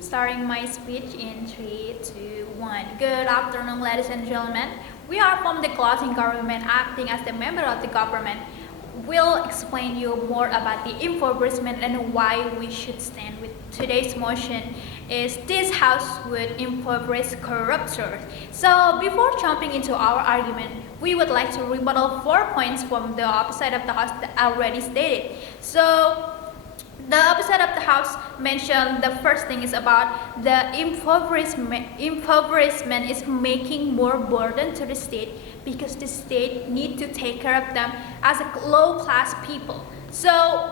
Starting my speech in 3, 2, 1. Good afternoon, ladies and gentlemen. We are from the class in government acting as the member of the government. We'll explain you more about the impoverishment and why we should stand with today's motion is this house would impoverish corruptors. So before jumping into our argument, we would like to rebuttal 4 points from the opposite of the house that I already stated. So the opposite of the house mentioned the first thing is about the impoverishment is making more burden to the state because the state need to take care of them as a low class people. So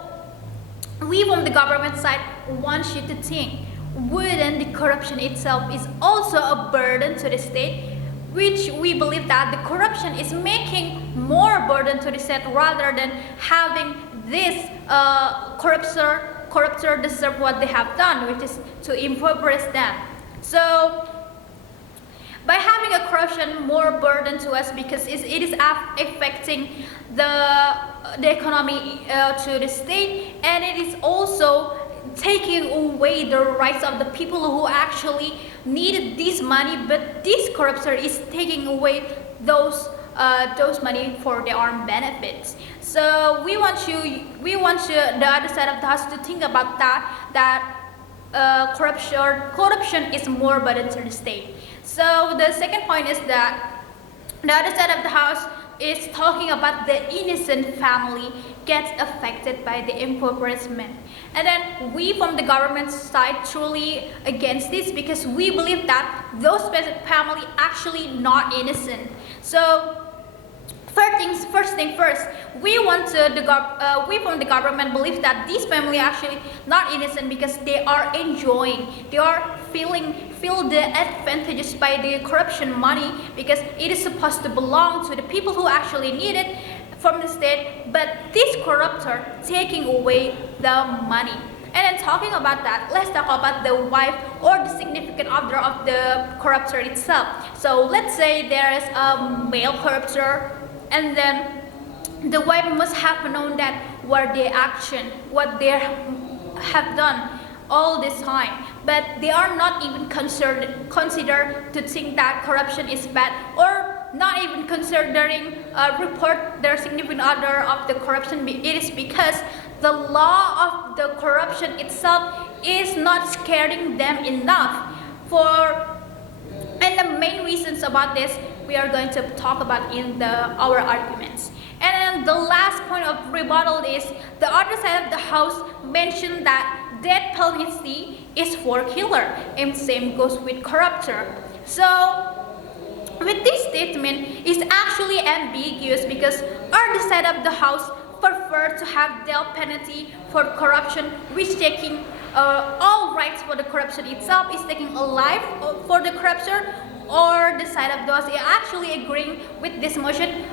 we from the government side want you to think, wouldn't the corruption itself is also a burden to the state, which we believe that the corruption is making more burden to the state rather than having this corruptor deserve what they have done, which is to impoverish them. So by having a corruption more burden to us because it is affecting the economy to the state, and it is also taking away the rights of the people who actually needed this money, but this corruptor is taking away those money for their own benefits. So we want you the other side of the house to think about that corruption is more burden to the state. So the second point is that the other side of the house is talking about the innocent family gets affected by the impoverishment. And then we from the government side truly against this because we believe that those family actually not innocent. So first thing first, we from the government believe that these family actually not innocent because they are enjoying, they are feel the advantages by the corruption money because it is supposed to belong to the people who actually need it from the state, but this corruptor taking away the money. And then talking about that, let's talk about the wife or the significant other of the corruptor itself. So let's say there is a male corruptor, and then the wife must have known that what they have done all this time, but they are not even consider to think that corruption is bad, or not even considering report their significant other of the corruption. It is because the law of the corruption itself is not scaring them enough and the main reasons about this we are going to talk about in our arguments. And then the last point of rebuttal is the other side of the house mentioned that death penalty is for killer, and same goes with corruptor. So with this statement is actually ambiguous because other side of the house prefer to have death penalty for corruption, which taking all rights for the corruption itself is taking a life for the corruption, or the side of those is actually agreeing with this motion,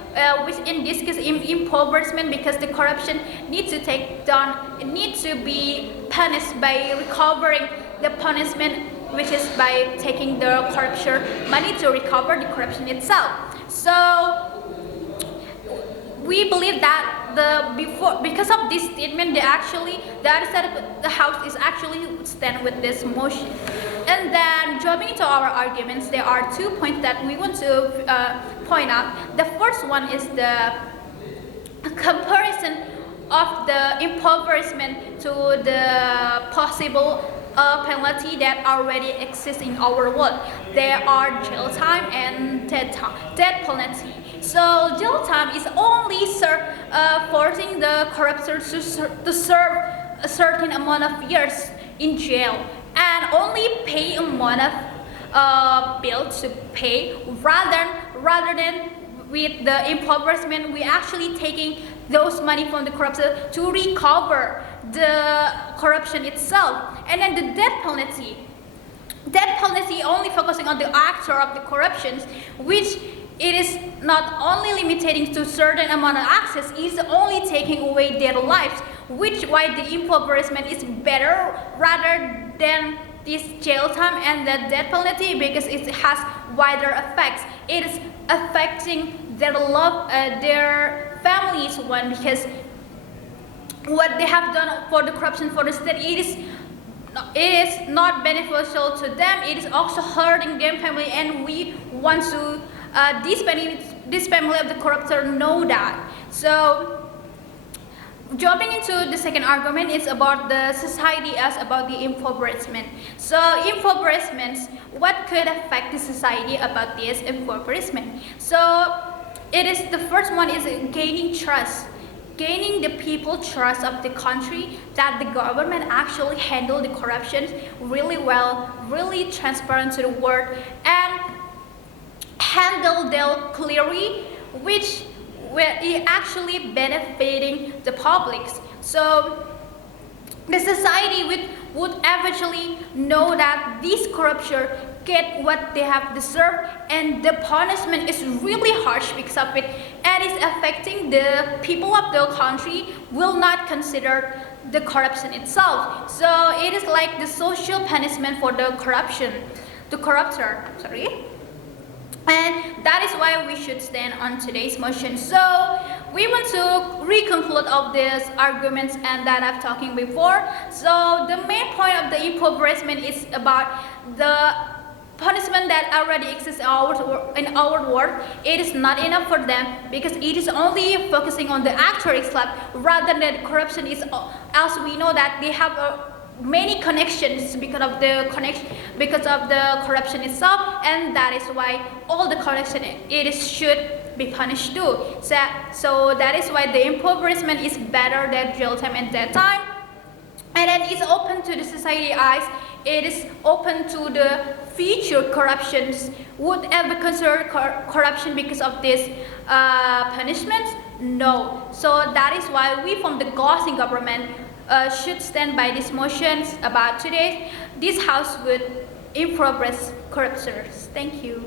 which in this case impoverishment because the corruption needs to needs to be punished by recovering the punishment, which is by taking the corruption money to recover the corruption itself. So we believe that because of this statement, the other side of the house is actually stand with this motion. And then jumping into our arguments, there are 2 points that we want to point out. The first one is the comparison of the impoverishment to the possible penalty that already exists in our world. There are jail time and death penalty. So jail time is only forcing the corruptor to serve a certain amount of years in jail and only pay amount of bill to pay rather than with the impoverishment we actually taking those money from the corruptor to recover the corruption itself. And then the death penalty only focusing on the actor of the corruptions, which it is not only limiting to certain amount of access, is only taking away their lives, which why the impoverishment is better rather than this jail time and the death penalty because it has wider effects. It is affecting their families one because what they have done for the corruption for the state, it is it is not beneficial to them. It is also hurting their family, and we want to this family of the corruptor know that. So jumping into the second argument is about the society as about the impoverishment. So impoverishment, what could affect the society about this impoverishment? So it is the first one is gaining trust. Gaining the people trust of the country that the government actually handle the corruption really well, really transparent to the world, and handle them clearly, which is actually benefiting the public. So the society would eventually know that these corruption get what they have deserved, and the punishment is really harsh because of it, and is affecting the people of the country will not consider the corruption itself. So it is like the social punishment for the corruptor, and that is why we should stand on today's motion. So we want to reconclude of these arguments and that I've talking before. So the main point of the impoverishment is about the punishment that already exists in our world. It is not enough for them because it is only focusing on the actual Islam rather than corruption. Is as we know that they have many connections because of the corruption itself, and that is why all the corruption should be punished too. So that is why the impoverishment is better than jail time at that time, and then it's open to the society eyes. It is open to the future corruptions. Would ever consider corruption because of this punishment? No. So that is why we from the Gaussian government should stand by these motions about today. This house would improve corruptors. Thank you.